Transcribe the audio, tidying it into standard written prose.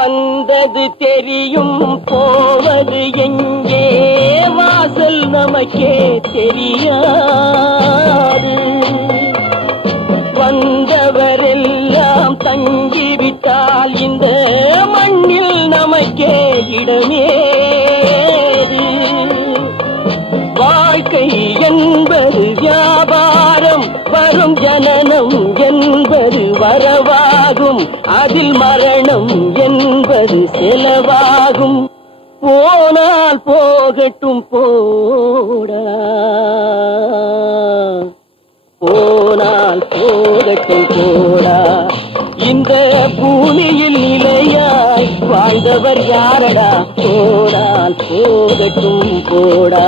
வந்தது தெரியும் போவது எங்கே வாசல் நமக்கே தெரியாது. வந்தவரெல்லாம் தங்கிவிட்டால் இந்த மண்ணில் நமக்கே இடமேது. வாழ்க்கை என்பது வியாபாரம், வரும் ஜனனம் என்பது வரவாகும், அதில் மரணம் என்பது செலவாகும். போனால் போகட்டும் போடா, போனால் போகட்டும் போடா. இந்த பூமியில் நிலையாய் வாழ்ந்தவர் யாரடா? போனால் போகட்டும் போடா.